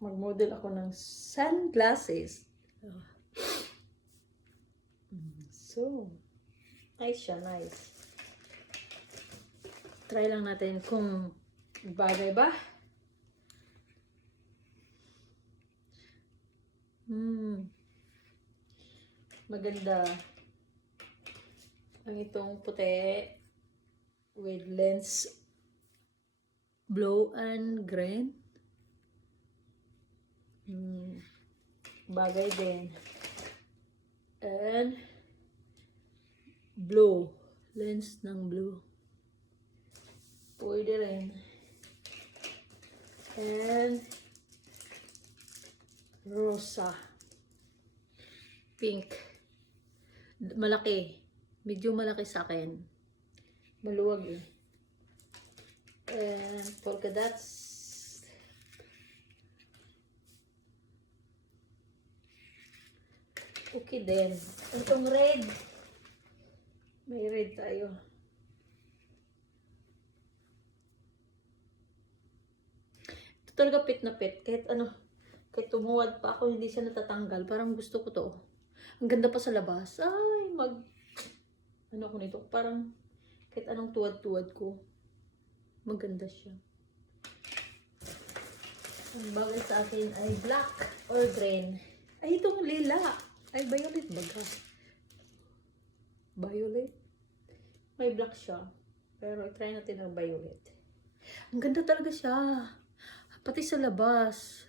mag-model ako ng sunglasses. So, nice siya, nice. Try lang natin kung bagay ba. Maganda. Ang itong puti with lens blue and green. Bagay din. And blue. Lens ng blue. Pwede rin. And rosa. Pink. Malaki. Medyo malaki sa akin. Maluwag eh. And polka dots. Okay din. Itong red. May red tayo. Ito talaga pit na pit. Kahit ano, kahit tumuwad pa ako, hindi siya natatanggal. Parang gusto ko to. Ang ganda pa sa labas. Ay, ano ko nito? Parang kahit anong tuwad-tuwad ko. Maganda siya. Ang bagay sa akin ay black or green. Ay, itong lila. Ay, violet ba ka? Violet? May black siya. Pero try natin ng violet. Ang ganda talaga siya. Pati sa labas.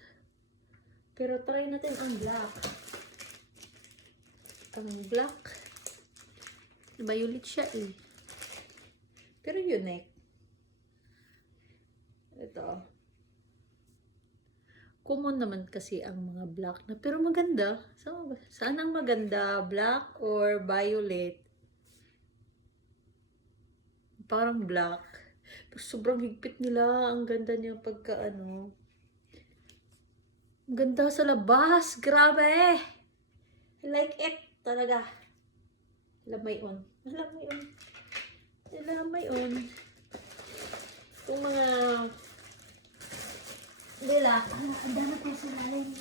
Pero try natin ang black. Ang black. Violet siya eh. Pero unique. Ito. Common naman kasi ang mga black na. Pero maganda. So, saan ang maganda? Black or violet? Parang black. Pero sobrang higpit nila. Ang ganda niya pagka ano. Ang ganda sa labas. Grabe! I like it. Talaga. Lamay on. Lamay on. Lamay on. Itong mga lila. Ang dami ko sa lalim.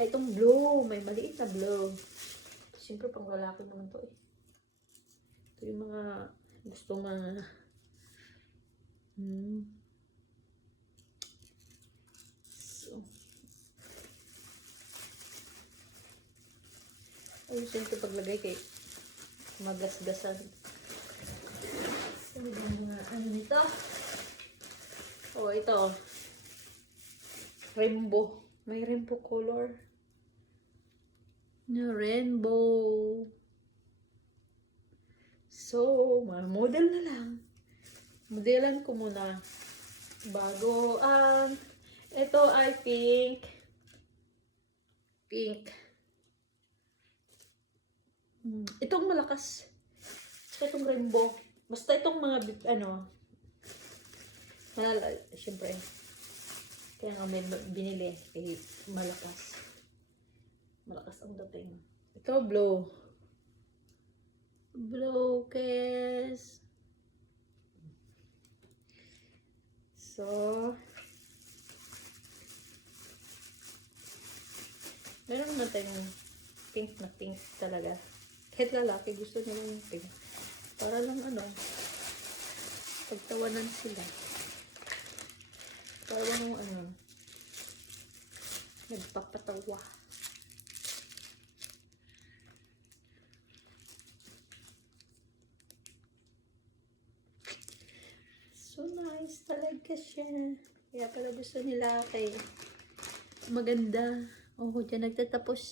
Ay, itong blue. May maliit na blue. Siyempre, pang lalaki naman to eh. Ito yung mga gusto So. Ayusin ko paglagay kay magasgasan. Ano yung mga ano nito? Oh, ito. Rainbow. May rainbow color. Rainbow. So, model na lang. Modelan ko muna. Bago ang ito ay pink. Pink. Itong malakas. Itong rainbow. Basta itong mga ano. Siyempre. Kaya nga may binili. Eh, malakas. Malakas ang dating. Ito, blue. Blue kiss. So, meron na tayong pink na pink talaga. Kahit lalaki, gusto nila yung pink. Para lang ano, pagtawanan sila. Para lang ano, nagpapatawa. So nice talaga siya. Kaya pala gusto nila kay maganda. Oh, dyan nagtatapos.